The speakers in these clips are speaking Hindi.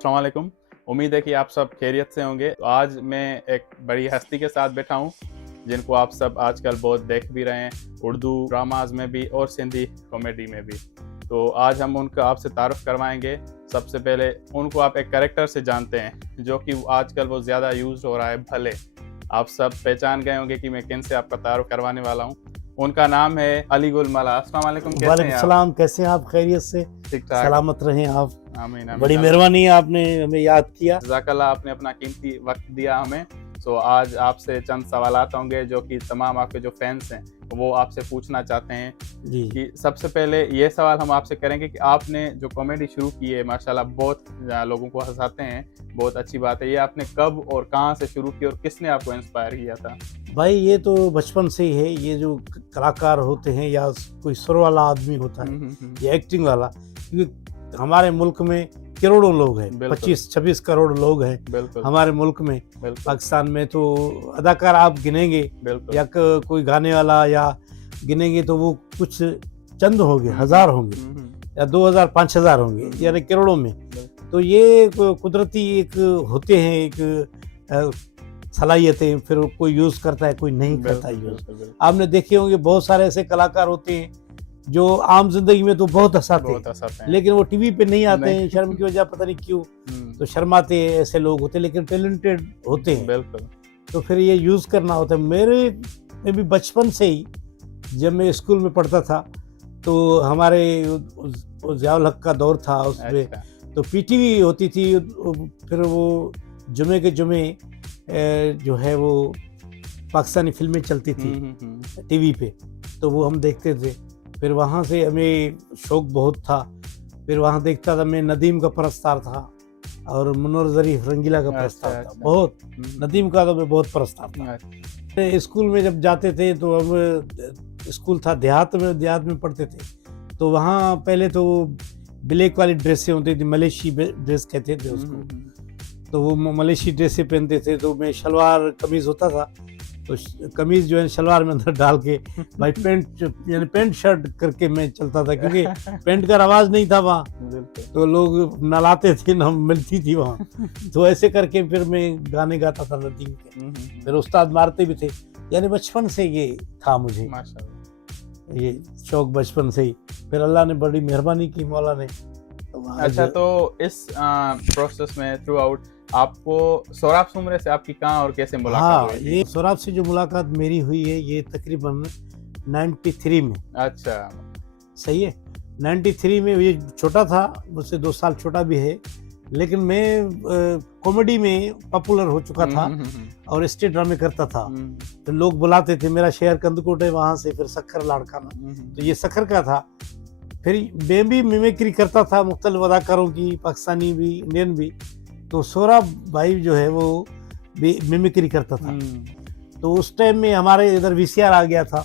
अस्सलाम वालेकुम। उम्मीद है कि आप सब खैरियत से होंगे। तो आज मैं एक बड़ी हस्ती के साथ बैठा हूँ, जिनको आप सब आजकल बहुत देख भी रहे हैं, उर्दू ड्रामाज़ में भी और सिंधी कॉमेडी में भी। तो आज हम उनका आपसे तारुफ़ करवाएँगे। सबसे पहले उनको आप एक कैरेक्टर से जानते हैं, जो कि आजकल वो ज़्यादा यूज़ हो रहा है, भले। आप सब पहचान गए होंगे कि मैं किन से आपका तारुफ़ करवाने वाला हूँ। उनका नाम है अली गुल मला। अस्सलाम वालेकुम, कैसे वालेकुम हैं आप? सलाम, कैसे हैं आप? खैरियत से? ठीक-ठाक। सलामत रहें आप। आमीन, आमीन। बड़ी मेहरबानी है आपने हमें याद किया। जज़ाकल्लाह, आपने अपना कीमती वक़्त दिया हमें। सो आज आपसे चंद सवालात होंगे जो कि तमाम आपके जो फैन्स हैं, वो आपसे पूछना चाहते हैं जी। कि सबसे पहले ये सवाल हम आपसे करेंगे कि आपने जो कॉमेडी शुरू की है, माशाल्लाह बहुत लोगों को हँसाते हैं, बहुत अच्छी बात है। ये आपने कब और कहाँ से शुरू की और किसने आपको इंस्पायर किया था? भाई ये तो बचपन से ही है, ये जो कलाकार होते हैं या कोई सुर वाला आदमी होता है, या एक्टिंग वाला, क्योंकि हमारे मुल्क में करोड़ों लोग हैं, बिल्कुल। 25-26 करोड़ लोग हैं बिल्कुल, हमारे मुल्क में। बिल्कुल, पाकिस्तान में तो अदाकार आप गिनेंगे बिल्कुल। या कोई गाने वाला या गिनेंगे तो वो कुछ चंद होंगे, हज़ार होंगे या 2000 5000 होंगे, यानी करोड़ों में। तो ये कुदरती एक होते हैं, एक सलाहियतें, फिर कोई यूज़ करता है, कोई नहीं करता यूज़। बिल्कुल, बिल्कुल। आपने देखे होंगे बहुत सारे ऐसे कलाकार होते हैं जो आम जिंदगी में तो बहुत हंसाते बहुत हैं, हँसाते हैं। लेकिन वो टीवी पे नहीं आते नहीं। हैं, शर्म की वजह पता नहीं क्यों, हुँ, तो शर्माते हैं, ऐसे लोग होते हैं, लेकिन टैलेंटेड होते हैं। बिल्कुल। तो फिर ये यूज़ करना होता है। मेरे में भी बचपन से ही, जब मैं स्कूल में पढ़ता था, तो हमारे ज़ियाउल हक का दौर था उसमें, अच्छा। तो पीटीवी होती थी। फिर वो जुमे के जुमे जो है वो पाकिस्तानी फिल्में चलती थी टीवी पे, तो वो हम देखते थे। फिर वहाँ से हमें शौक़ बहुत था। फिर वहाँ देखता था मैं, नदीम का परस्तार था और मुनव्वर ज़रीफ रंगीला का परस्तार था। अच्छा। बहुत नदीम का तो मैं बहुत परस्तार था। स्कूल में जब जाते थे तो हम, स्कूल था देहात में पढ़ते थे, तो वहाँ पहले तो ब्लैक वाली ड्रेसें होती थी, मलेशी ड्रेस कहते थे उसको। तो वो मलेशी ड्रेसें पहनते थे, तो मैं शलवार कमीज़ होता था, तो कमीज़ जो है शलवार में अंदर डाल के भाई पैंट, यानी पैंट शर्ट करके मैं चलता था, क्योंकि पैंट का रवाज नहीं था वहाँ, तो लोग नलाते थे ना, मिलती थी वहाँ। तो ऐसे करके फिर मैं गाने गाता था नदीम के, फिर उस्ताद मारते भी थे। यानी बचपन से ये था मुझे, माशाल्लाह। ये शौक बचपन से ही। फिर अल्लाह ने बड़ी मेहरबानी की, मौला ने। तो अच्छा, तो इस प्रोसेस में थ्रू आउट आपको सोराब सुमरे से आपकी कहाँ और कैसे मुलाकात हाँ, हुई थी? ये सोराब से जो मुलाकात मेरी हुई है, ये तकरीबन 93 में। अच्छा। सही है, 93 में। ये छोटा था, मुझसे 2 साल छोटा भी है, लेकिन मैं कॉमेडी में पॉपुलर हो चुका था और स्टेज ड्रामे करता था। तो लोग बुलाते थे, मेरा शहर कंदकोट है, वहाँ से फिर सखर लाड़काना, तो ये सखर का था। फिर मैं भी मिमिक्री करता था मुख्तलिफ अदाकारों की, पाकिस्तानी भी, इंडियन भी। तो सोराब भाई जो है वो भी मिमिक्री करता था। तो उस टाइम में हमारे इधर वीसीआर आ गया था,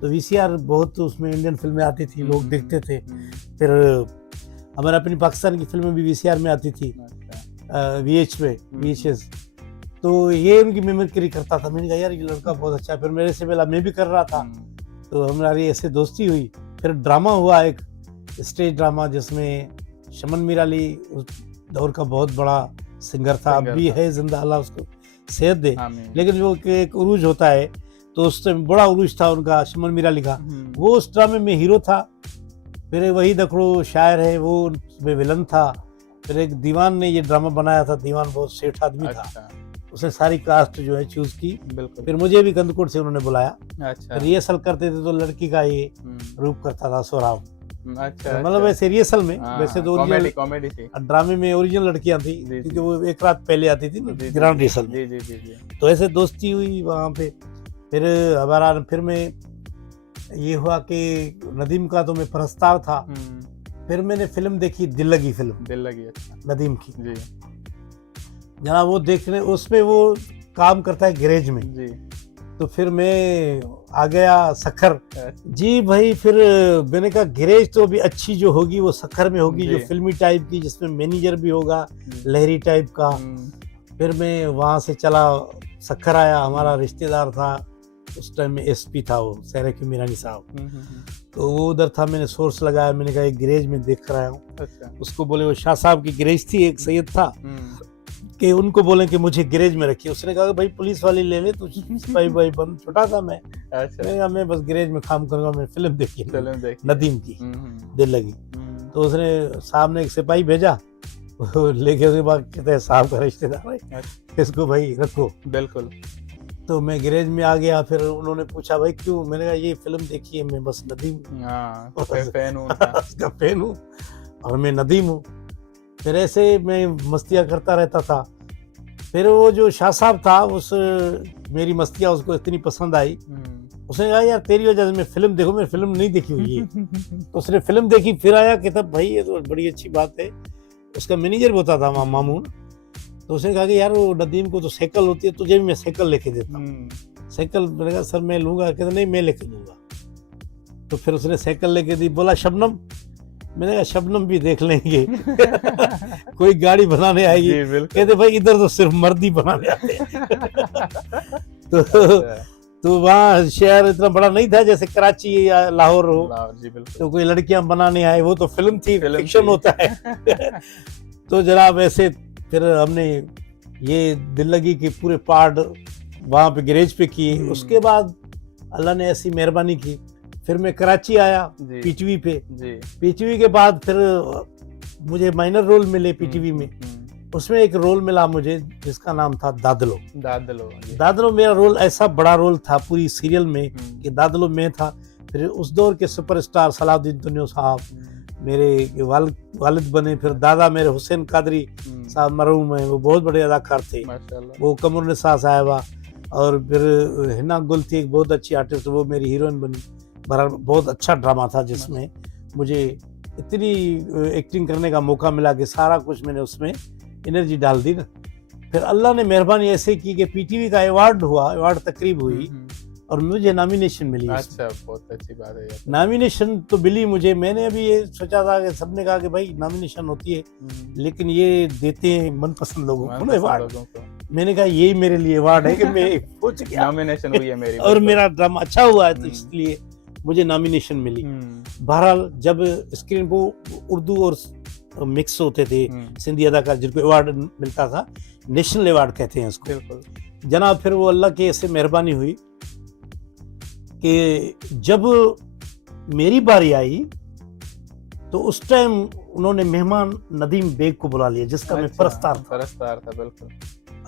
तो वीसीआर बहुत, उसमें इंडियन फिल्में आती थी, लोग देखते थे। फिर हमारे अपनी पाकिस्तान की फिल्में भी वीसीआर में आती थी, वीएच में, वीएचएस। तो ये उनकी मिमिक्री करता था। मैंने कहा यार ये लड़का बहुत अच्छा है। फिर मेरे से पहला मैं भी कर रहा था, तो हमारी ऐसे दोस्ती हुई। फिर ड्रामा हुआ, एक स्टेज ड्रामा, जिसमें शमन मीर अली उस दौर का बहुत बड़ा सिंगर था, अब भी है जिंदा, अल्लाह उसको सेहत दे। लेकिन वो एक उरूज होता है, तो उस टाइम बड़ा उरूज था उनका, शमन मीर अली का। वो उस ड्रामे में हीरो था। फिर वही दखड़ो शायर है, वो उसमें विलन था। फिर एक दीवान ने ये ड्रामा बनाया था, दीवान बहुत सेठ आदमी था, उसने सारी कास्ट जो है चूज की। फिर मुझे भी कंदकोट से उन्होंने बुलाया। अच्छा। रिहर्सल करते थे तो लड़की का ये रूप करता था सोराब। अच्छा, मतलब वैसे रिहर्सल में, वैसे तो कॉमेडी थी। ड्रामे में ओरिजिनल लड़कियां थी, क्योंकि वो एक रात पहले आती थी ना ग्रांड रिहर्सल में। तो ऐसे दोस्ती हुई वहाँ पे। फिर हमारा, फिर मैं ये हुआ कि नदीम का तो मैं परस्तार था। फिर मैंने फिल्म देखी, दिल लगी फिल्म, दिल लगी। अच्छा। नदीम की जी। जनाब वो देखने, उसमें वो काम करता है गैरेज में जी। तो फिर मैं आ गया सखर जी भाई। फिर मैंने कहा गैरेज तो अभी अच्छी जो होगी वो सखर में होगी, जो फिल्मी टाइप की, जिसमें मैनेजर भी होगा लहरी टाइप का। फिर मैं वहाँ से चला, सखर आया, हमारा रिश्तेदार था उस टाइम में एसपी था वो, सैरकी मीरानी साहब। तो वो उधर था, मैंने सोर्स लगाया, मैंने कहा एक गैरेज में देख रहा हूँ। अच्छा। उसको बोले, वो शाह साहब की गैरेज थी, एक सैयद था, कि उनको बोले कि मुझे गैरेज में रखिए। उसने कहा भाई पुलिस वाले ले ले, तो सिपाही भाई बन, छोटा था मैं। अच्छा। मैंने कहा मैं बस गैरेज में काम करूंगा, मैं फिल्म देखी नदीम की दिल लगी। तो उसने साहब ने एक सिपाही भेजा, लेके उसके बाद कहते हैं साहब का रिश्तेदार है, इसको भाई रखो। बिल्कुल। तो मैं गैरेज में आ गया, फिर उन्होंने पूछा भाई क्यों, मैंने कहा ये फिल्म देखी है, मैं बस नदीम फैन हूँ उसका फैन हूँ और मैं नदीम हूँ। फिर ऐसे मैं मस्तियाँ करता रहता था। फिर वो जो शाह साहब था, उस मेरी मस्तियाँ उसको इतनी पसंद आई, उसने कहा यार तेरी वजह से मैं फिल्म देखूं, मैं फिल्म नहीं देखी हुई है। तो उसने फिल्म देखी, फिर आया, कहता भाई ये तो बड़ी अच्छी बात है। उसका मैनेजर होता था मामून। तो उसने कहा कि यार वो नदीम को तो साइकिल होती है, तुझे भी मैं साइकिल लेके देता हूँ। साइकिल, मैंने कहा सर मैं लूंगा, कहता नहीं मैं लेके दूंगा। तो फिर उसने साइकिल लेके दी, बोला शबनम, मैंने कहा शबनम भी देख लेंगे। कोई गाड़ी बनाने आएगी, कहते भाई इधर तो सिर्फ मर्द ही बनाने आते हैं। तो वहाँ शहर इतना बड़ा नहीं था जैसे कराची या लाहौर हो, तो कोई लड़कियां बनाने आए, वो तो फिल्म थी, फिक्शन होता है। तो जनाब ऐसे फिर हमने ये दिल लगी कि पूरे पार्ट वहाँ पे गैरेज पे किए। उसके बाद अल्लाह ने ऐसी मेहरबानी की, फिर मैं कराची आया पीटीवी पे। पीटीवी के बाद फिर मुझे माइनर रोल मिले पीटीवी में। उसमें एक रोल मिला मुझे जिसका नाम था दादलो। दादलो मेरा रोल ऐसा बड़ा रोल था पूरी सीरियल में कि दादलो में था। फिर उस दौर के सुपरस्टार सलाउद्दीन दुन्यो साहब मेरे वालिद बने। फिर दादा मेरे हुसैन कादरी साहब मरहूम है, वो बहुत बड़े अदाकार थे। वो कमरुन्निसा साहिबा, और फिर हिना गुल थी एक बहुत अच्छी आर्टिस्ट, वो मेरी हीरोइन बनी। बहुत अच्छा ड्रामा था जिसमें मुझे इतनी एक्टिंग करने का मौका मिला कि सारा कुछ मैंने उसमें एनर्जी डाल दी ना। फिर अल्लाह ने मेहरबानी ऐसे की कि पीटीवी का अवार्ड हुआ, अवार्ड तकरीब हुई और मुझे नॉमिनेशन मिली। अच्छा, बहुत अच्छी बात है। नॉमिनेशन तो मिली मुझे। मैंने अभी ये सोचा था कि सबने कहा कि भाई नॉमिनेशन होती है लेकिन ये देते हैं मनपसंद लोगों को अवार्ड। मैंने कहा यही मेरे लिए अवार्ड है कि मैं पहुंच गया, नॉमिनेशन हुई है मेरी और मेरा ड्रामा अच्छा हुआ है तो इसलिए मुझे नॉमिनेशन मिली। बहरहाल जब स्क्रीन पर उर्दू और मिक्स होते थे सिंधी अदाकार जिनको अवार्ड मिलता था, नेशनल अवार्ड कहते हैं उसको जनाब। फिर वो अल्लाह की ऐसे मेहरबानी हुई कि जब मेरी बारी आई तो उस टाइम उन्होंने मेहमान नदीम बेग को बुला लिया जिसका मैं परस्तार था। बिल्कुल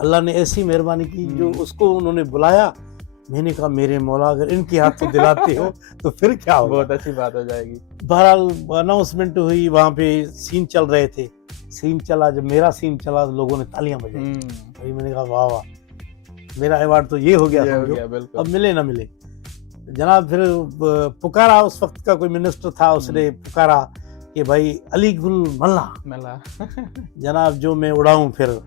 अल्लाह ने ऐसी मेहरबानी की जो उसको उन्होंने बुलाया। मैंने कहा मेरे मौला अगर इनके हाथ तो दिलाते हो तो फिर क्या होगा, बहुत अच्छी बात हो जाएगी। बहरहाल अनाउंसमेंट हुई, वहाँ पे सीन चल रहे थे। सीन चला, जब मेरा सीन चला तो लोगों ने तालियां बजाई। मैंने कहा वाह वाह, मेरा अवार्ड तो ये हो गया, अब मिले ना मिले। जनाब फिर पुकारा, उस वक्त का कोई मिनिस्टर था, उसने पुकारा कि भाई अली गुल मल्ला जनाब जो मैं उड़ाऊं। फिर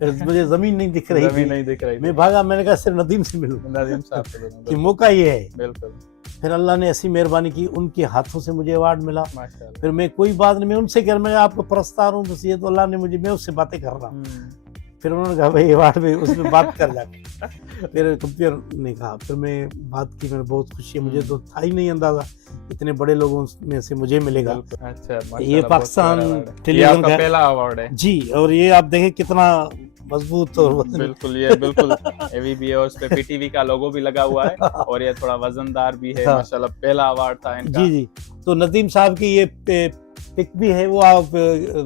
मुझे जमीन नहीं दिख रही थी। मैं भागा, मैंने कहा सिर्फ नदीम से मिलूं, नदीम साहब से कि मौका ये है। बिल्कुल। फिर अल्लाह ने ऐसी मेहरबानी की, उनके हाथों से मुझे अवार्ड मिला। फिर मैं कोई बात नहीं, मैं उनसे कह, मैं आपको परस्तार हूँ, बस ये तो अल्लाह ने मुझे, मैं उससे बातें कर रहा हूँ। फिर उन्होंने कहा भाई अवार्ड में उसमें बात कर जाके। फिर कंप्यूटर ने कहा, फिर मैं बात की, मेरे बहुत खुशी है, मुझे तो था ही नहीं अंदाजा इतने बड़े लोगों में से मुझे मिलेगा। अच्छा, ये पाकिस्तान टेलीविजन का पहला अवार्ड है जी। और ये आप देखें कितना मजबूत और बिल्कुल, ये बिल्कुल एवीबी है, उस पे पीटीवी का लोगो भी लगा हुआ है और ये थोड़ा वजनदार भी है। माशाल्लाह पहला अवार्ड था इनका। जी। तो नदीम साहब की ये पिक भी है, वो आप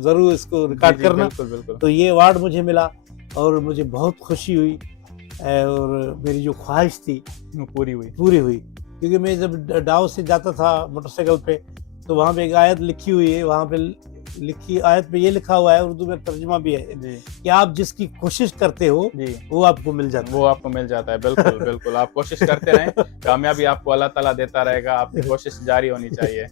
जरूर इसको रिकॉर्ड करना। बिल्कुल। तो ये अवार्ड मुझे मिला और मुझे बहुत खुशी हुई और मेरी जो ख्वाहिश थी पूरी हुई। क्योंकि मैं जब डाउ से जाता था मोटरसाइकिल पे तो वहाँ पे एक आयत लिखी हुई है, वहाँ पे लिखी आयत पे ये लिखा हुआ है, उर्दू में तर्जुमा भी है कि आप जिसकी कोशिश करते हो वो आपको मिल जाता है। बिल्कुल बिल्कुल, आप कोशिश करते रहें, कामयाबी आपको अल्लाह ताला देता रहेगा, आपकी कोशिश जारी होनी चाहिए।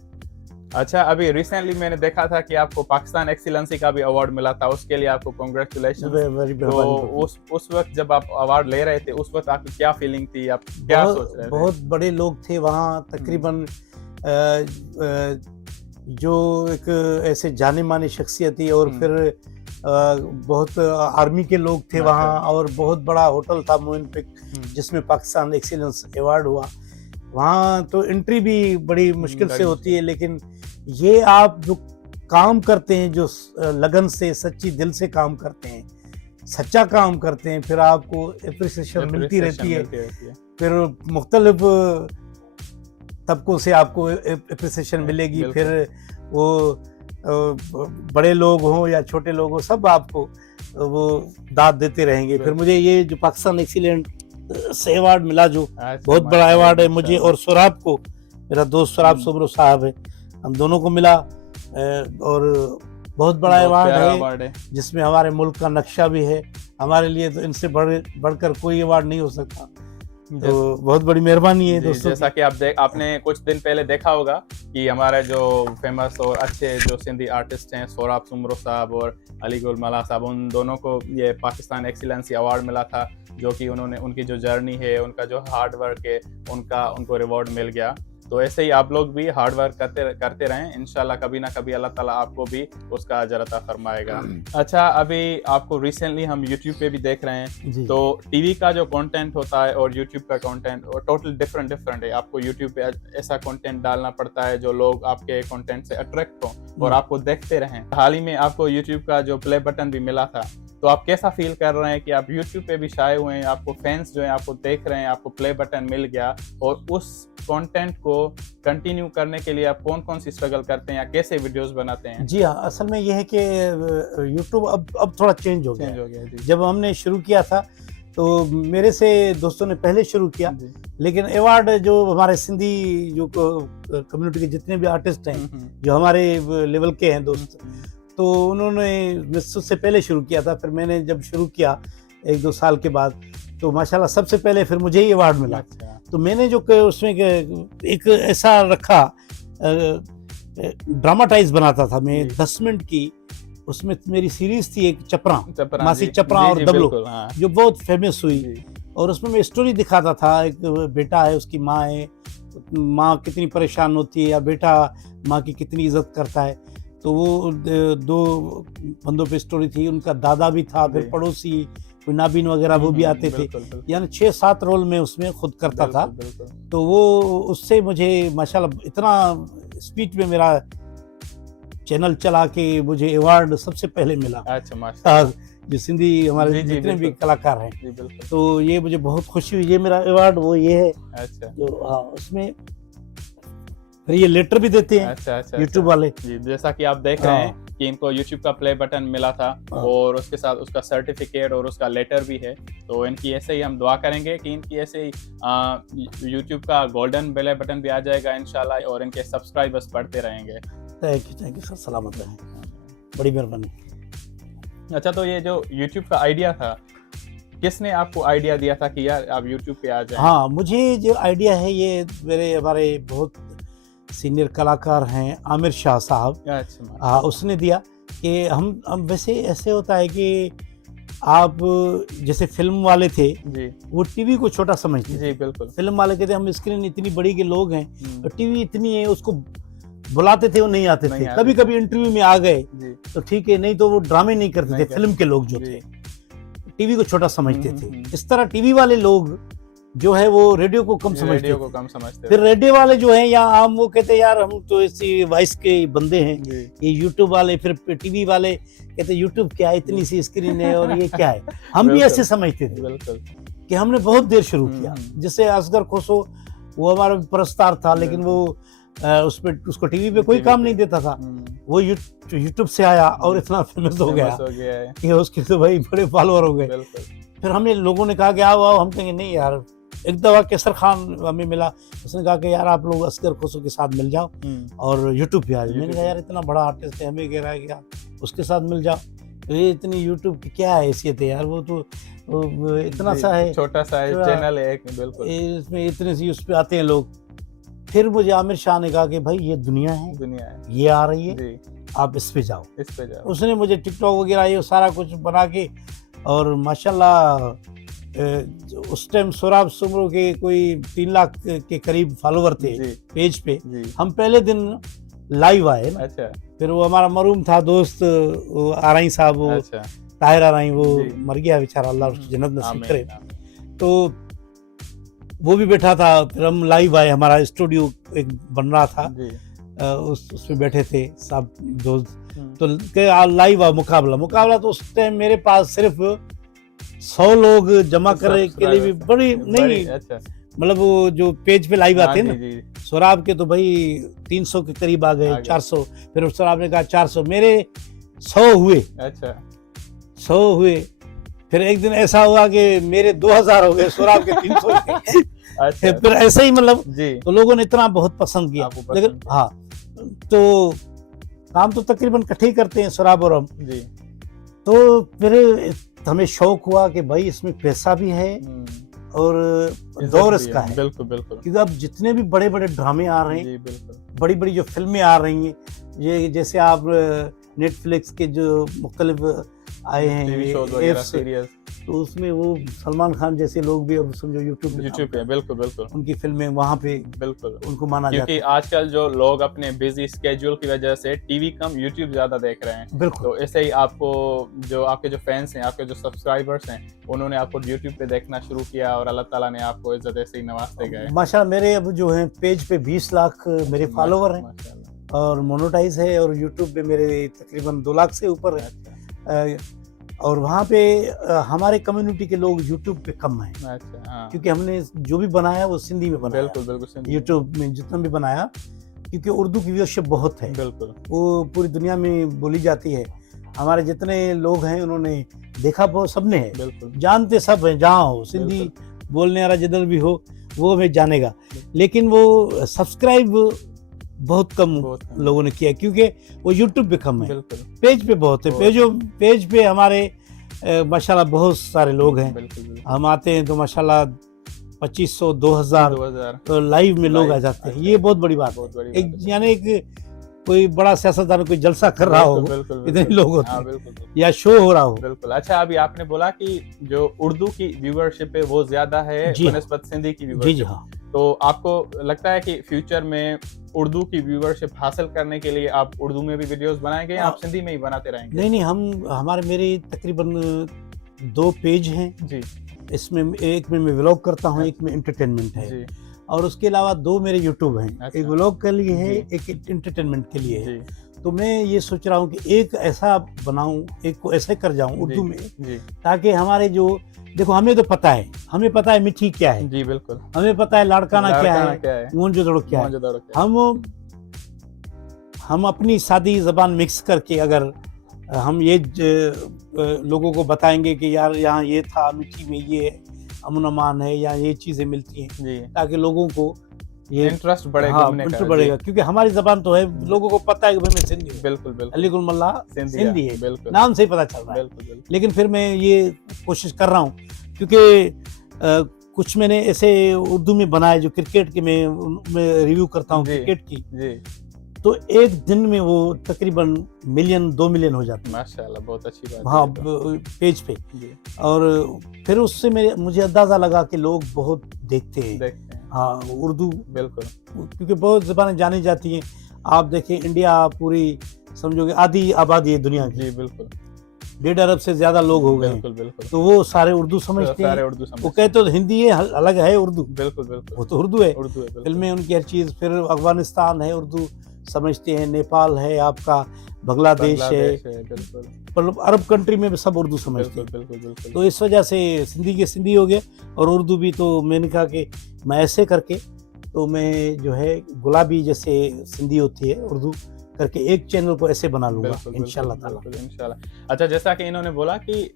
अच्छा, अभी रिसेंटली मैंने देखा था कि आपको पाकिस्तान एक्सीलेंसी का भी अवार्ड मिला था, उसके लिए आपको कांग्रेचुलेशन। तो उस वक्त जब आप अवार्ड ले रहे थे, उस वक्त आपकी क्या फीलिंग थी, आप क्या सोच रहे थे? बहुत बड़े लोग थे वहाँ, तकरीबन जो एक ऐसे जाने माने शख्सियत थी और फिर बहुत आर्मी के लोग थे वहाँ, और बहुत बड़ा होटल था मोइनपिक जिसमें पाकिस्तान एक्सीलेंस अवार्ड हुआ। वहाँ तो एंट्री भी बड़ी मुश्किल से होती है, लेकिन ये आप जो काम करते हैं, जो लगन से सच्ची दिल से काम करते हैं, सच्चा काम करते हैं, फिर आपको एप्रिसिएशन मिलती रहती है। फिर मुख्तलिफ तबकों से आपको एप्रिसिएशन मिलेगी। फिर वो बड़े लोग हों या छोटे लोग हों, सब आपको वो दाद देते रहेंगे। फिर मुझे ये जो पाकिस्तान एक्सीलेंट से अवार्ड मिला, जो बहुत बड़ा अवार्ड है मुझे और सोराब को, मेरा दोस्त सोराब सुब्रो साहब है, हम दोनों को मिला। और बहुत बड़ा अवार्ड है जिसमें हमारे मुल्क का नक्शा भी है। हमारे लिए तो इनसे बढ़कर कोई अवार्ड नहीं हो सकता। तो बहुत बड़ी मेहरबानी है दोस्तों। जैसा कि आपने कुछ दिन पहले देखा होगा कि हमारे जो फेमस और अच्छे जो सिंधी आर्टिस्ट हैं, सोराब सुमरो साहब और अली गुल मला साहब, उन दोनों को ये पाकिस्तान एक्सीलेंसी अवार्ड मिला था, जो कि उन्होंने उनकी जो जर्नी है, उनका जो हार्ड वर्क है, उनको रिवॉर्ड मिल गया। तो ऐसे ही आप लोग भी हार्ड वर्क करते रहें, इंशाल्लाह कभी ना कभी अल्लाह ताला आपको भी उसका अजर अता फरमाएगा। अच्छा, अभी आपको रिसेंटली हम यूट्यूब पे भी देख रहे हैं, तो टीवी का जो कंटेंट होता है और यूट्यूब का कंटेंट और टोटल डिफरेंट है। आपको यूट्यूब पे ऐसा कंटेंट डालना पड़ता है जो लोग आपके कंटेंट से अट्रैक्ट हों और आपको देखते रहें। हाल ही में आपको यूट्यूब का जो प्ले बटन भी मिला था, तो आप कैसा फील कर रहे हैं कि आप YouTube पे भी छाए हुए हैं, आपको फैंस जो हैं आपको देख रहे हैं, आपको प्ले बटन मिल गया, और उस कंटेंट को कंटिन्यू करने के लिए आप कौन कौन सी स्ट्रगल करते हैं या कैसे वीडियोस बनाते हैं? जी हाँ, असल में यह है कि YouTube अब थोड़ा चेंज हो गया। जब हमने शुरू किया था तो मेरे से दोस्तों ने पहले शुरू किया, लेकिन अवार्ड जो हमारे सिंधी जो कम्युनिटी के जितने भी आर्टिस्ट हैं, जो हमारे लेवल के हैं दोस्त, तो उन्होंने उससे पहले शुरू किया था। फिर मैंने जब शुरू किया 1-2 साल के बाद, तो माशाल्लाह सबसे पहले फिर मुझे ही अवार्ड मिला। तो मैंने जो उसमें एक ऐसा रखा, ड्रामाटाइज बनाता था मैं 10 मिनट की, उसमें मेरी सीरीज थी एक चपरा मासी चपरा और दबलो, जो बहुत फेमस हुई। और उसमें मैं स्टोरी दिखाता था, एक बेटा है, उसकी माँ है, माँ कितनी परेशान होती है या बेटा माँ की कितनी इज्जत करता है। तो वो 2 बंदों पे स्टोरी थी, उनका दादा भी था, फिर पड़ोसी कोई नाबिन वगैरह वो भी आते थे, यानी 6-7 रोल में उसमें खुद करता था। तो वो उससे मुझे माशाल्लाह इतना स्पीड में मेरा चैनल चला कि मुझे अवार्ड सबसे पहले मिला। अच्छा, माशाल्लाह। जो सिंधी हमारे जितने भी कलाकार हैं, तो ये मुझे बहुत खुशी हुई। ये मेरा अवार्ड वो ये है। अच्छा, जो हाँ, उसमें फिर ये लेटर भी देते हैं। अच्छा, यूट्यूब वाले। जैसा कि आप देख रहे हैं कि इनको यूट्यूब का प्ले बटन मिला था, और उसके साथ उसका सर्टिफिकेट और उसका लेटर भी है। तो इनकी ऐसे ही हम दुआ करेंगे कि इनकी ऐसे ही यूट्यूब का गोल्डन बेल बटन भी आ जाएगा इंशाल्लाह, और इनके सब्सक्राइबर्स बढ़ते रहेंगे। थैंक यू सर, सलामत रहें, बड़ी मेहरबानी। अच्छा, तो ये जो यूट्यूब का आइडिया था, किसने आपको आइडिया दिया था कि यार आप यूट्यूब पे आ जाएं? हाँ, मुझे जो आइडिया है ये हमारे बहुत सीनियर कलाकार हैं आमिर शाह साहब। अच्छा, उसने दिया कि हम वैसे ऐसे होता है कि आप जैसे फिल्म वाले थे जी, वो टीवी को छोटा समझते थे। बिल्कुल, फिल्म वाले कहते हम स्क्रीन इतनी बड़ी के लोग हैं, तो टीवी इतनी है, उसको बुलाते थे, वो नहीं आते थे। कभी कभी इंटरव्यू में आ गए तो ठीक है, नहीं तो वो ड्रामे नहीं करते थे। फिल्म के लोग जो थे टीवी को छोटा समझते थे। इस तरह टीवी वाले लोग जो है वो रेडियो को कम समझते थे। फिर रेडियो वाले जो हैं या आम, वो कहते यार हम तो इसी वॉइस के बंदे हैं। ये यूट्यूब वाले, फिर टीवी वाले कहते यूट्यूब क्या है, इतनी सी स्क्रीन है और ये क्या है। हम भी ऐसे समझते थे कि हमने बहुत देर शुरू किया। जैसे असगर खोसो, वो हमारा परस्तार था, लेकिन वो उसको टीवी पे कोई काम नहीं देता था। वो यूट्यूब से आया और इतना फेमस हो गया कि उसके तो भाई बड़े फॉलोअर हो गए। फिर हमें लोगों ने कहा कि आओ आओ, हम कहेंगे नहीं यार। एक दफा केसर खान हमें मिला, उसने कहा कि यार आप लोग असगर खोसो के साथ मिल जाओ और यूट्यूब पे आ जाओ। मैंने कहा यार इतना बड़ा आर्टिस्ट है, हमें कह रहा है कि आप उसके साथ मिल जाओ। तो ये इतनी यूट्यूब की क्या हैसियत है यार, वो तो इतना सा है, छोटा सा चैनल है, बिल्कुल इसमें इतने सी उस पे आते हैं लोग। फिर मुझे आमिर शाह ने कहा कि भाई ये दुनिया है, ये आ रही है, आप इस पे जाओ। उसने मुझे टिकटॉक वगैरह ये सारा कुछ बना के, और माशाल्लाह उस टाइम सोराब सुमरो के कोई 3 लाख के करीब फॉलोवर थे पेज पे। हम पहले दिन लाइव आए ना। अच्छा फिर वो हमारा मरूम था दोस्त, वो आरई साहब, वो अच्छा। ताहिर आरई, वो जी। मर गया बेचारा, अल्लाह उसकी जन्नत नसीब आमीन, करे। आमीन। तो वो भी बैठा था, फिर हम लाइव आए, हमारा स्टूडियो एक बन रहा था, जी। उसमें बैठे थे सब दोस्त। हम्म, तो लाइव आ मुकाबला तो उस टाइम मेरे पास सिर्फ 100 लोग जमा करने के लिए भी बड़ी नहीं, अच्छा। मतलब वो जो पेज पे लाइव हाँ आते हैं जी ना, जी। सोराब के तो भाई 300 के करीब आ गए, 400, फिर सोराब ने कहा 400, मेरे 100 हुए, अच्छा 100 हुए। फिर एक दिन ऐसा हुआ कि मेरे 2000 हो गए, सोराब के 300 हो गए। अच्छा। फिर ऐसे ही मतलब, जी। तो लोगों ने इतना बहुत पसंद किया। आपको पसंद लेकिन किया। हाँ, तो काम तो तकरीबन इकट्ठे ही करते हैं सोराब और हम। जी। तो फिर हमें शौक हुआ कि भाई इसमें पैसा भी है और इज्जत दौर भी इसका है। बिल्कुल बिल्कुल। क्योंकि अब जितने भी बड़े बड़े ड्रामे आ रहे हैं, जी बिल्कुल। बड़ी बड़ी जो फिल्में आ रही हैं, ये जैसे आप नेटफ्लिक्स के जो मुख्तलिफ आए हैं टीवी शोज वगैरह, एप्स, सीरियल्स, तो उसमें वो सलमान खान जैसे लोग भी अब समझो यूट्यूब पे बिल्कुल बिल्कुल उनकी फिल्में वहाँ पे बिल्कुल। उनको माना जाता क्योंकि है। आजकल जो लोग अपने बिजी स्केड्यूल की वजह से टीवी कम यूट्यूब ज्यादा देख रहे हैं, बिल्कुल तो ऐसे ही आपको जो आपके जो फैंस हैं, आपके जो सब्सक्राइबर्स हैं, उन्होंने आपको यूट्यूब पे देखना शुरू किया और अल्लाह ताला ने आपको इज्जत ऐसे ही नवाजते गए। माशाल्लाह मेरे अब जो है पेज पे 20 लाख मेरे फॉलोवर हैं माशाल्लाह। और मोनेटाइज है, और यूट्यूब पे मेरे तकरीबन 2 लाख से ऊपर है। अच्छा और वहाँ पे हमारे कम्युनिटी के लोग यूट्यूब पे कम हैं, अच्छा। हाँ क्योंकि हमने जो भी बनाया वो सिंधी में बनाया। बिल्कुल बिल्कुल। यूट्यूब में जितना भी बनाया, क्योंकि उर्दू की व्यूअरशिप बहुत है, बिल्कुल वो पूरी दुनिया में बोली जाती है। हमारे जितने लोग हैं उन्होंने देखा, बहुत सबने है, बिल्कुल जानते सब हैं, जहाँ हो सिंधी बोलने वाला जिधर भी हो वो हमें जानेगा। लेकिन वो सब्सक्राइब बहुत कम लोगों ने किया, क्योंकि वो यूट्यूब पे कम है, बिल्कुल पेज पे बहुत है। पेज पे हमारे माशाल्लाह बहुत सारे लोग हैं। बिल्कुल। हम आते हैं तो माशाल्लाह 2500 2000 तो लाइव में लोग आ जाते हैं। ये बहुत बड़ी बात है। एक यानी एक कोई बड़ा सियासतदान कोई जलसा कर रहा हो, इतने लोग होते हैं, या शो हो रहा हो। बिल्कुल। अच्छा, अभी आपने बोला कि जो उर्दू की व्यूअरशिप है वो ज्यादा है बनिस्बत सिंधी की व्यूअरशिप। जी हाँ। तो आपको लगता है कि फ्यूचर में उर्दू की व्यूअरशिप हासिल करने के लिए आप उर्दू में भी वीडियोस बनाएंगे या आप सिंधी में ही बनाते रहेंगे? नहीं, मेरे तकरीबन 2 पेज हैं जी। इसमें, एक में मैं व्लॉग करता हूँ, एक में एंटरटेनमेंट है जी। और उसके अलावा 2 मेरे यूट्यूब हैं। अच्छा। एक व्लॉग के लिए है, एक एंटरटेनमेंट के लिए है। जी। तो मैं ये सोच रहा हूँ कि एक ऐसा बनाऊं, एक को ऐसे कर जाऊं उर्दू में, जी। ताकि हमारे जो, देखो हमें तो पता है, हमें पता है मिठी क्या है, जी बिल्कुल, हमें पता है लाड़काना क्या है, मोहनजोदड़ो क्या है। मोहनजोदड़ो क्या है। हम अपनी सादी जबान मिक्स करके अगर हम ये लोगों को बताएंगे कि यार यहाँ ये था, मिठी में ये अमन अमान है, या ये चीज़ें मिलती हैं, जी, ताकि लोगों को ये इंटरेस्ट बढ़े, हाँ, इंटरेस्ट बढ़ेगा। क्योंकि हमारी जबान तो है, लोगों को पता है कि भाई मैं सिंधी हूँ, बिल्कुल बिल्कुल, अलीकुल मल्ला सिंधी है, बिल्कुल, नाम से ही पता चल रहा है। बिल्कुल बिल्कुल। लेकिन फिर मैं ये कोशिश कर रहा हूँ, क्योंकि कुछ मैंने ऐसे उर्दू में बनाए जो क्रिकेट के मैं रिव्यू करता हूँ क्रिकेट की, जी। तो एक दिन में वो तकरीबन 1-2 मिलियन हो जाते हैं। माशाल्लाह, बहुत अच्छी बात है। हाँ, पेज पे। और फिर उससे मुझे अंदाजा लगा कि लोग बहुत देखते हैं। हाँ, उर्दू बिल्कुल, क्योंकि बहुत ज़बानें जानी जाती हैं। आप देखें, इंडिया पूरी समझोगे आधी आबादी है दुनिया की। जी बिल्कुल, 1.5 अरब से ज्यादा लोग हो गए। बिल्कुल बिल्कुल। तो वो सारे उर्दू समझते हैं। वो कहते तो हिंदी है, अलग है उर्दू। बिल्कुल बिल्कुल, वो तो उर्दू है। बिल्कुल। फिल्में उनकी हर चीज़, फिर अफगानिस्तान है उर्दू समझते हैं, नेपाल है, आपका बांग्लादेश है, मतलब अरब कंट्री में भी सब उर्दू समझते हैं। बिल्कुल। तो इस वजह से सिंधी के सिंधी हो गए और उर्दू भी। तो मैंने कहा कि मैं ऐसे करके, तो मैं जो है गुलाबी जैसे सिंधी होती है उर्दू करके एक चैनल को ऐसे बना लूंगा इंशाल्लाह ताला। इंशाल्लाह। अच्छा, जैसा कि इन्होंने बोला कि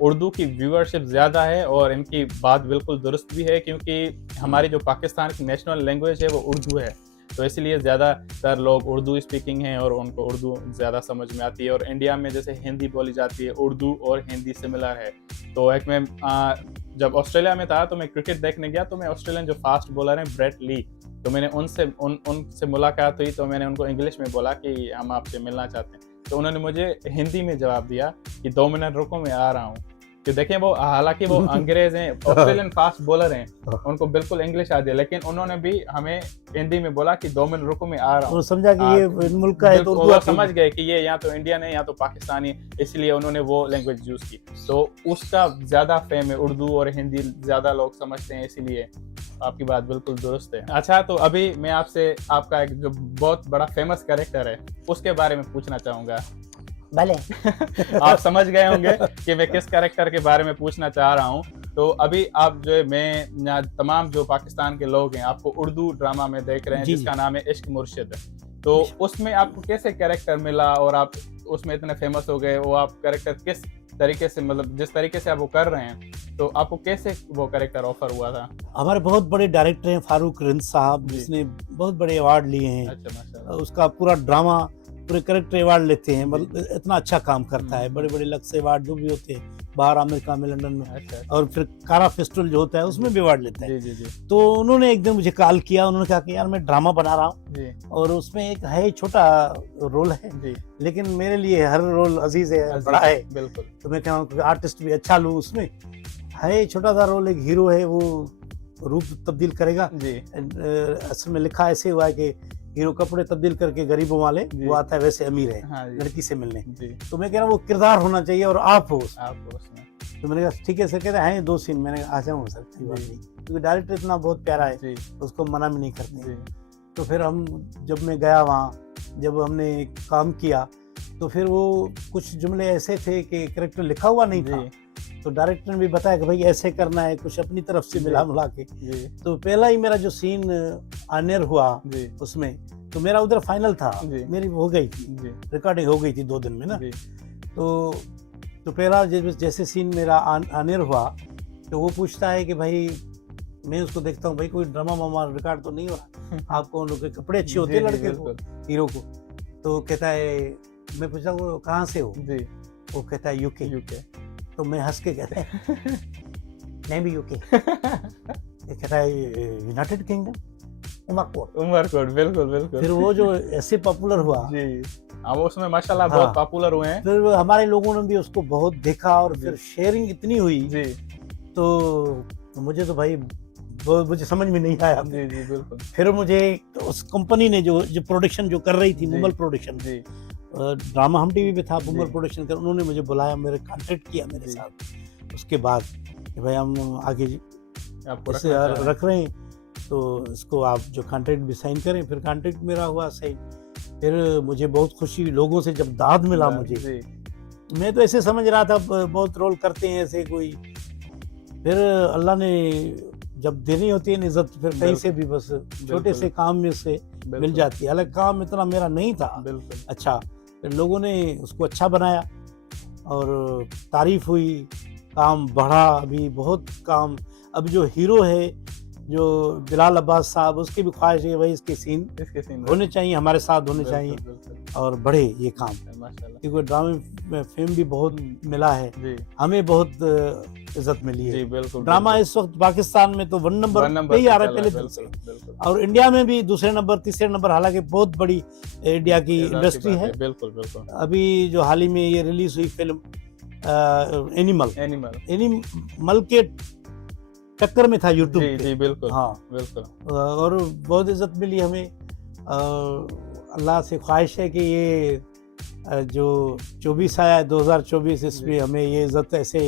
उर्दू की व्यूअरशिप ज़्यादा है और इनकी बात बिल्कुल दुरुस्त भी है, क्योंकि हमारी जो पाकिस्तान की नेशनल लैंग्वेज है वो उर्दू है, तो इसलिए ज़्यादातर लोग उर्दू स्पीकिंग हैं और उनको उर्दू ज़्यादा समझ में आती है। और इंडिया में जैसे हिंदी बोली जाती है, उर्दू और हिंदी सिमिलर है। तो एक मैं जब ऑस्ट्रेलिया में था तो मैं क्रिकेट देखने गया, तो मैं ऑस्ट्रेलियन जो फास्ट बॉलर हैं ब्रेट ली, तो मैंने उनसे मुलाकात हुई, तो मैंने उनको इंग्लिश में बोला कि हम आपसे मिलना चाहते हैं। तो उन्होंने मुझे हिंदी में जवाब दिया कि 2 मिनट रुको, मैं आ रहा हूँ। कि देखें वो हालांकि वो अंग्रेज हैं, ऑस्ट्रेलियन फास्ट बॉलर हैं, उनको बिल्कुल इंग्लिश आती है, लेकिन उन्होंने भी हमें हिंदी में बोला कि 2 मिनट रुको मैं आ रहा हूँ। वो समझा कि ये इन मुल्क का है तो वो समझ गए कि ये या तो इंडियन है या तो पाकिस्तानी, इसलिए उन्होंने वो लैंग्वेज यूज की। तो उसका ज्यादा फेम है, उर्दू और हिंदी ज्यादा लोग समझते हैं, इसीलिए आपकी बात बिल्कुल दुरुस्त है। अच्छा, तो अभी मैं आपसे आपका एक जो बहुत बड़ा फेमस कैरेक्टर है उसके बारे में पूछना चाहूंगा। भले आप समझ गए होंगे कि मैं किस कैरेक्टर के बारे में पूछना चाह रहा हूँ। तो अभी आप जो है, मैं तमाम जो पाकिस्तान के लोग हैं आपको उर्दू ड्रामा में देख रहे हैं जिसका नाम है इश्क मुर्शिद। तो उसमें आपको कैसे कैरेक्टर मिला और आप उसमें इतने फेमस हो गए? वो आप कैरेक्टर किस तरीके से, मतलब जिस तरीके से आप वो कर रहे हैं, तो आपको कैसे वो कैरेक्टर ऑफर हुआ था? हमारे बहुत बड़े डायरेक्टर हैं फारूक रिंद साहब, जिसने बहुत बड़े अवार्ड लिए हैं। अच्छा, माशाल्लाह। उसका पूरा ड्रामा पूरे कैरेक्टर अवार्ड लेते हैं, मतलब इतना अच्छा काम करता है। बड़े बड़े लक्स अवार्ड जो भी होते हैं बाहर अमेरिका में, लंदन में, अच्छा, और फिर कारा फेस्टिवल जो होता है उसमें भी अवार्ड लेता है। जी जी जी तो उन्होंने एक दिन मुझे कॉल किया, उन्होंने कहा कि यार मैं ड्रामा बना रहा हूँ जी और उसमें एक है छोटा रोल है, जी, लेकिन मेरे लिए हर रोल अजीज है, अजीज, बड़ा है। बिल्कुल तो मैं कहूँ आर्टिस्ट भी अच्छा लूँ उसमें। है छोटा सा रोल, एक हीरो है, वो रूप तब्दील करेगा। जी असल में लिखा ऐसे हुआ है कि हीरो कपड़े तब्दील करके गरीबों वाले, वो आता है वैसे अमीर है हाँ जी लड़की से मिलने। जी, तो मैं कह रहा हूँ वो किरदार होना चाहिए और आप हो उसमें। आप उसमें तो मैंने कहा ठीक है सर, कहते हैं 2 सीन। मैंने कहा आ जाऊँगा सर, कोई बात जी। नहीं, क्योंकि डायरेक्टर इतना बहुत प्यारा है, जी उसको मना भी नहीं करते। जी तो फिर हम जब मैं गया वहाँ, जब हमने काम किया, तो फिर वो कुछ जुमले ऐसे थे कि कैरेक्टर लिखा हुआ नहीं था, तो डायरेक्टर ने भी बताया कि भाई ऐसे करना है, कुछ अपनी तरफ से मिला मिला के। जी तो पहला ही मेरा जो सीन आनेर हुआ जी उसमें, तो मेरा उधर फाइनल था, जी। मेरी हो गई थी, जी रिकॉर्डिंग हो गई थी 2 दिन में ना। जी तो पहला जैसे सीन मेरा आनेर हुआ, तो वो पूछता है कि भाई, मैं उसको देखता हूँ भाई कोई ड्रामा वामा रिकॉर्ड तो नहीं हो रहा, आपको उन लोग के कपड़े अच्छे होते हैं जी, लड़के को, बिल्कुल। हीरो को। तो कहता है, मैं पूछता हूँ कहाँ से हो, जी, वो कहता है यूके। यूके। तो मैं हंस के कहता है मैं भी यूके। ये कहता है यूनाइटेड किंगडम, उमरकोट। उमरकोट, बिल्कुल बिल्कुल। फिर वो जो ऐसे पॉपुलर हुआ, जी, हम उसमें माशाल्लाह हाँ। बहुत पॉपुलर हुए हैं। फिर हमारे लोगों ने भी उसको बहुत देखा और फिर शेयरिंग इतनी हुई, जी तो मुझे तो भाई मुझे समझ में नहीं आया। जी जी, बिल्कुल। फिर मुझे तो उस कंपनी ने जो प्रोडक्शन जो कर रही थी, जी। मुमल प्रोडक्शन, जी ड्रामा हम टीवी पे था, मुमल जी। प्रोडक्शन कर, उन्होंने मुझे बुलाया, मेरे कॉन्टेक्ट किया मेरे जी। साथ। उसके बाद कि भाई हम आगे आपको इसे रखना चाह रहे हैं। रख रहे हैं, तो इसको आप जो कॉन्ट्रैक्ट भी साइन करें। फिर कॉन्ट्रैक्ट मेरा हुआ साइन। फिर मुझे बहुत खुशी, लोगों से जब दाद मिला मुझे, जी मैं तो ऐसे समझ रहा था बहुत रोल करते हैं ऐसे कोई, फिर अल्लाह ने जब देनी होती है इज्जत, फिर कहीं से भी बस छोटे से काम में से मिल जाती है। हालांकि काम इतना मेरा नहीं था बिल्कुल। अच्छा, फिर लोगों ने उसको अच्छा बनाया और तारीफ हुई, काम बढ़ा। अभी बहुत काम, अब जो हीरो है जो बिलाल अब्बास साहब, उसकी भी ख्वाहिश है भाई इसके सीन होने चाहिए, हमारे साथ होने चाहिए और बढ़े ये काम, माशाल्लाह। क्योंकि ड्रामे में फेम भी बहुत मिला है, जी हमें बहुत इज्जत मिली जी, है। बिल्कुल। ड्रामा इस वक्त पाकिस्तान में तो 1 नंबर पे ही आ रहा है पहले दिन से, बिल्कुल। और इंडिया में भी 2 नंबर 3 नंबर, हालांकि बहुत बड़ी इंडिया की इंडस्ट्री है। बिल्कुल बिल्कुल। अभी जो हाल ही में ये रिलीज हुई फिल्म एनिमल के टक्कर में था यूट्यूब जी पे। जी, बिल्कुल। हाँ बिल्कुल। और बहुत इज्जत मिली हमें। अल्लाह से ख्वाहिश है कि ये जो 24 आया 2024, इसमें हमें ये इज्जत ऐसे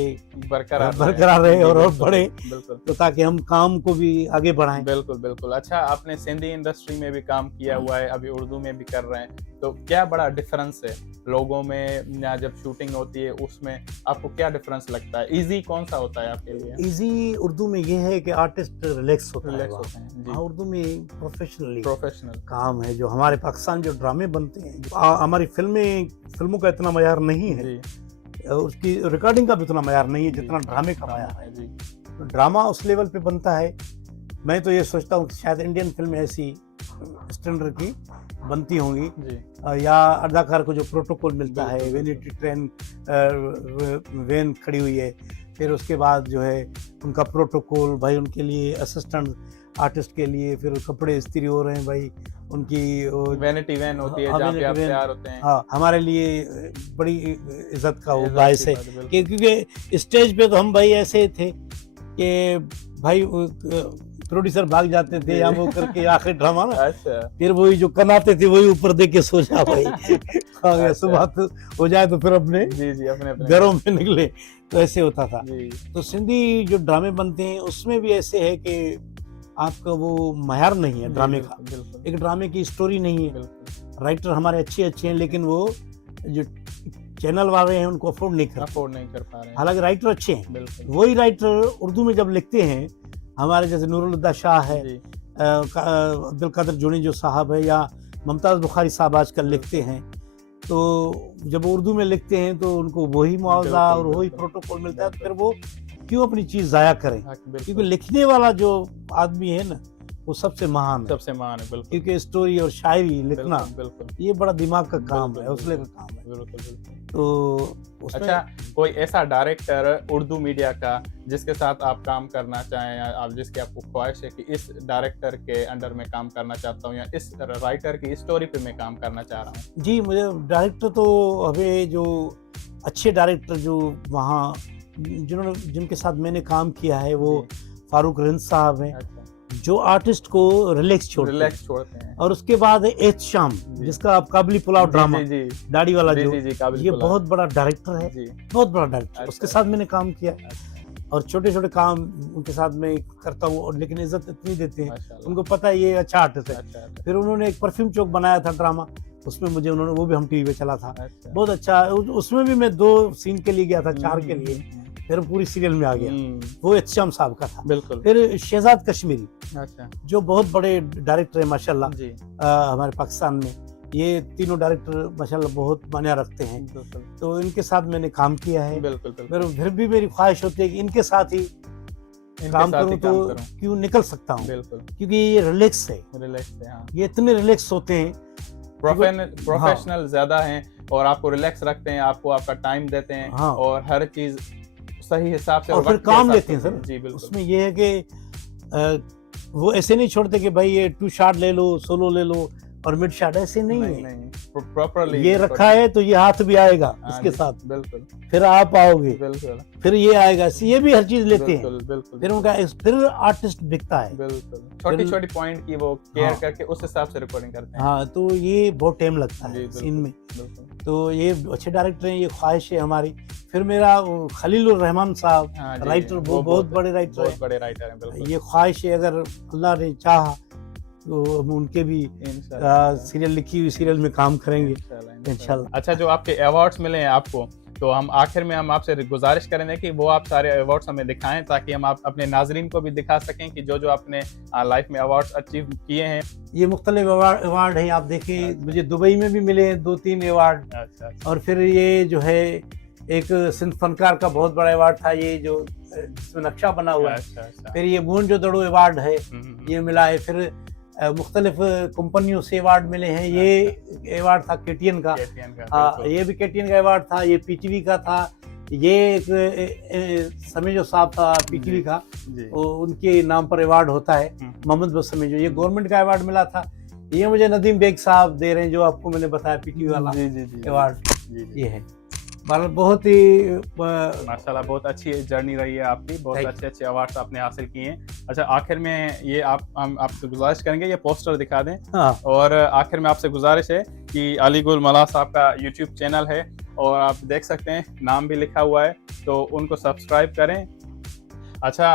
बरकरार रहे और बढ़े, बिल्कुल। तो ताकि हम काम को भी आगे बढ़ाएं। बिल्कुल बिल्कुल। अच्छा, आपने सिंधी इंडस्ट्री में भी काम किया हुआ है, अभी उर्दू में भी कर रहे हैं, तो क्या बड़ा डिफरेंस है लोगों में, या जब शूटिंग होती है उसमें आपको क्या डिफरेंस लगता है? इजी कौन सा होता है आपके लिए? इजी उर्दू में ये है कि आर्टिस्ट रिलैक्स होता है रिलैक्स वहाँ। होते हैं जी। हाँ, उर्दू में प्रोफेशनल काम है। जो हमारे पाकिस्तान जो ड्रामे बनते हैं, हमारी फिल्मों का इतना मयार नहीं है, जी उसकी रिकॉर्डिंग का भी उतना मयार नहीं है जितना ड्रामे का मयार है जी। तो ड्रामा उस लेवल पे बनता है। मैं तो ये सोचता हूँ कि शायद इंडियन फिल्म ऐसी स्टैंडर्ड की बनती होंगी, जी या अदाकार को जो प्रोटोकॉल मिलता है, बिल्कुल, वेनिटी ट्रेन वैन खड़ी हुई है, फिर उसके बाद जो है उनका प्रोटोकॉल, भाई उनके लिए असिस्टेंट आर्टिस्ट के लिए, फिर कपड़े इस्त्री हो रहे हैं भाई, उनकी वैनिटी वैन होती है हाँ, जहाँ पे आप vanity van, तैयार होते हैं। हाँ हमारे लिए बड़ी इज्जत का वो इज्जत बायस की है बात है, बिल्कुल। क्योंकि स्टेज पे तो हम भाई ऐसे थे कि भाई प्रोड्यूसर भाग जाते थे या वो करके आखिरी ड्रामा ना, अच्छा फिर वही जो कनाते थे वही ऊपर दे के सो जा भाई। अच्छा। सुबह तो हो जाए तो फिर अपने जी जी, अपने अपने घरों में निकले, तो ऐसे होता था। जी तो सिंधी जो ड्रामे बनते हैं उसमें भी ऐसे है कि आपका वो मयार नहीं है जी, ड्रामे का, बिल्कुल बिल्कुल एक ड्रामे की स्टोरी नहीं है। बिल्कुल, राइटर हमारे अच्छे अच्छे हैं लेकिन वो जो चैनल वाले हैं उनको अफोर्ड नहीं करते। अफोर्ड नहीं कर पा रहे हैं। हालांकि राइटर अच्छे हैं, बिल्कुल वही राइटर उर्दू में जब लिखते हैं, हमारे जैसे नूरुल शाह है, जी अब्दुल कादिर जोनी जो साहब है, या मुमताज़ बुखारी साहब आजकल लिखते हैं, तो जब उर्दू में लिखते हैं तो उनको वही मुआवजा और बिल्कुल, वही बिल्कुल। प्रोटोकॉल मिलता है, तो फिर वो क्यों अपनी चीज़ ज़ाया करें? हाँ, क्योंकि बिल्कुल लिखने वाला जो आदमी है ना, वो सबसे महान है, सबसे महान है। बिल्कुल क्योंकि स्टोरी और शायरी लिखना बिल्कुल ये बड़ा दिमाग का काम बिल्कुल, है, हौसले का बिल्कुल। काम है। बिल्कुल बिल्कुल। तो उसमें अच्छा, कोई ऐसा डायरेक्टर उर्दू मीडिया का जिसके साथ आप काम करना चाहें, या आप जिसकी आपको ख्वाहिश है कि इस डायरेक्टर के अंडर में काम करना चाहता हूँ, या इस राइटर की स्टोरी पे मैं काम करना चाह रहा हूँ? जी, मुझे डायरेक्टर तो हमें जो अच्छे डायरेक्टर जो वहाँ जिनके साथ मैंने काम किया है वो फारूक रिंद साहब हैं, अच्छा, जो आर्टिस्ट को रिलैक्स छोड़ते हैं। रिलैक्स छोड़ते हैं। और उसके बाद एहतशाम, जी। जिसका आप काबुली पुलाव ड्रामा, जी जी दाढ़ी वाला जी जो, जी जी, काबिल ये पुलाव। बहुत बड़ा डायरेक्टर है, जी बहुत बड़ा डायरेक्टर, अच्छा। उसके साथ मैंने काम किया अच्छा, और छोटे छोटे काम उनके साथ मैं करता हूँ, और लेकिन इज्जत इतनी देते हैं, माशाल्लाह। उनको पता है ये अच्छा आर्टिस्ट है। अच्छा अच्छा फिर उन्होंने एक परफ्यूम चौक बनाया था ड्रामा, उसमें मुझे उन्होंने, वो भी हम टीवी पे चला था, अच्छा। बहुत अच्छा। उसमें भी मैं 2 सीन के लिए गया था, 4 के लिए, हम्म, फिर पूरी सीरियल में आ गया। हम्म, वो एहतशाम साहब का था। बिल्कुल। फिर शहजाद कश्मीरी, अच्छा जो बहुत बड़े डायरेक्टर है माशाल्लाह, जी हमारे पाकिस्तान में, ये तीनों डायरेक्टर माशाल्लाह बहुत मान्य रखते हैं, बिल्कुल तो इनके साथ मैंने काम किया है। बिल्कुल बिल्कुल। फिर भी मेरी ख्वाहिश होती है कि इनके साथ ही इनके काम साथ ही करूं काम तो करूं। क्यों निकल सकता हूं, बिल्कुल क्योंकि ये रिलैक्स है, रिलैक्स है। हाँ, ये इतने रिलैक्स होते हैं। प्रोफेशनल ज्यादा हैं और आपको रिलैक्स रखते हैं, आपको आपका टाइम देते हैं, हाँ। और हर चीज सही हिसाब से और फिर वक्त के काम हिसाब लेते हैं से। सर, जी बिल्कुल। उसमें ये है कि वो ऐसे नहीं छोड़ते कि भाई ये 2 शॉट ले लो, सोलो ले लो और मिड शॉट, ऐसे नहीं है। नहीं प्रॉपरली ये रखा है तो ये हाथ भी आएगा इसके साथ, बिल्कुल फिर आप आओगे, बिल्कुल फिर ये आएगा, ये भी हर चीज लेते हैं। बिल्कुल बिल्कुल। फिर उनका फिर आर्टिस्ट बिकता है। बिल्कुल छोटी छोटी पॉइंट की वो केयर हाँ। करके उस हिसाब से रिकॉर्डिंग करते हैं। हाँ, तो ये बहुत टाइम लगता जी है बिल्कुल सीन में, बिल्कुल। तो ये अच्छे डायरेक्टर हैं, ये ख्वाहिश है हमारी। फिर मेरा वो खलीलुर रहमान साहब, हाँ जी, राइटर, वो बहुत बड़े राइटर बहुत हैं। बड़े राइटर हैं। बिल्कुल ये ख्वाहिश है, अगर अल्लाह ने चाहा तो हम उनके भी इंशाल्लाह सीरियल, लिखी हुई सीरियल में काम करेंगे इंशाल्लाह। इंशाल्लाह। अच्छा, जो आपके अवार्ड्स मिले हैं आपको, तो हम आखिर में हम आपसे गुजारिश करेंगे कि वो आप सारे अवार्ड्स हमें दिखाएं, ताकि हम आप अपने नाजरीन को भी दिखा सकें कि जो जो आपने लाइफ में अवार्ड्स अचीव किए हैं। ये मुख्तलिफ अवार्ड हैं, आप देखिए। मुझे दुबई में भी मिले हैं 2-3 अवार्ड, अच्छा और फिर ये जो है एक सिंध फनकार का बहुत बड़ा अवार्ड था, ये जो जिसमें नक्शा बना हुआ है। अच्छा अच्छा। फिर ये मोहनजोदड़ो अवार्ड है, हम्म, ये मिला है। फिर मुख्तलिफ कंपनियों से अवार्ड मिले हैं। ये अवार्ड था KTN का, KTN का, हाँ, बिल्कुल। ये भी KTN का अवार्ड था। ये PTV का था। ये एक समेजो साहब था PTV का, जी उनके नाम पर अवार्ड होता है, मोहम्मद बस समेजो, ये गवर्नमेंट का अवार्ड मिला था। ये मुझे नदीम बेग साहब दे रहे हैं, जो आपको मैंने बताया PTV वाला जी जी जी अवार्ड, जी जी। ये है। बहुत ही माशाल्लाह, बहुत अच्छी जर्नी रही है आपकी, बहुत Thank अच्छे अच्छे अवार्ड्स आपने हासिल किए हैं। अच्छा, आखिर में ये हम आपसे गुजारिश करेंगे, ये पोस्टर दिखा दें। हाँ, और आखिर में आपसे गुजारिश है कि अली गुल मल्लाह साहब का YouTube चैनल है, और आप देख सकते हैं नाम भी लिखा हुआ है, तो उनको सब्सक्राइब करें। अच्छा,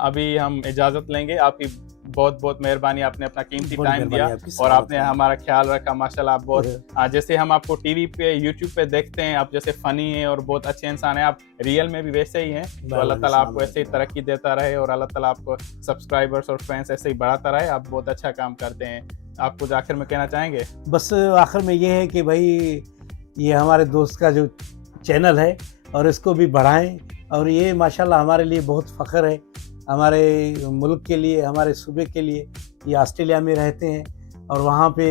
अभी हम इजाज़त लेंगे। आपकी बहुत बहुत मेहरबानी, आपने अपना कीमती बहुत टाइम दिया मेहरबानी आपकी, और आपने सलामत हमारा ख्याल रखा। माशाल्लाह, आप बहुत जैसे हम आपको टीवी पे, YouTube पे देखते हैं, आप जैसे फ़नी हैं और बहुत अच्छे इंसान हैं, आप रियल में भी वैसे ही हैं। तो अल्लाह ताला आपको ऐसे ही तरक्की देता रहे, और अल्लाह ताला आपको सब्सक्राइबर्स और फैंस ऐसे ही बढ़ाता रहे। आप बहुत अच्छा काम करते हैं। आप कुछ आखिर में कहना चाहेंगे? बस आखिर में ये है कि भाई ये हमारे दोस्त का जो चैनल है, और इसको भी बढ़ाएं। और ये माशाल्लाह हमारे लिए बहुत फ़ख्र है, हमारे मुल्क के लिए, हमारे सूबे के लिए। ये ऑस्ट्रेलिया में रहते हैं और वहाँ पे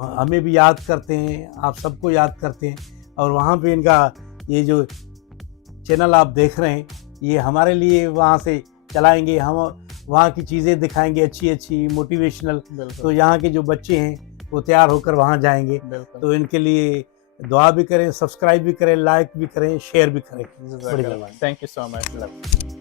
हमें भी याद करते हैं, आप सबको याद करते हैं। और वहाँ पे इनका ये जो चैनल आप देख रहे हैं, ये हमारे लिए वहाँ से चलाएंगे। हम वहाँ की चीज़ें दिखाएंगे अच्छी अच्छी मोटिवेशनल। तो बिल्कुल यहाँ के जो बच्चे हैं वो तैयार होकर वहाँ जाएंगे। बिल्कुल। तो इनके लिए दुआ भी करें, सब्सक्राइब भी करें, लाइक भी करें, शेयर भी करें। बड़ी मेहरबानी। Thank you so much.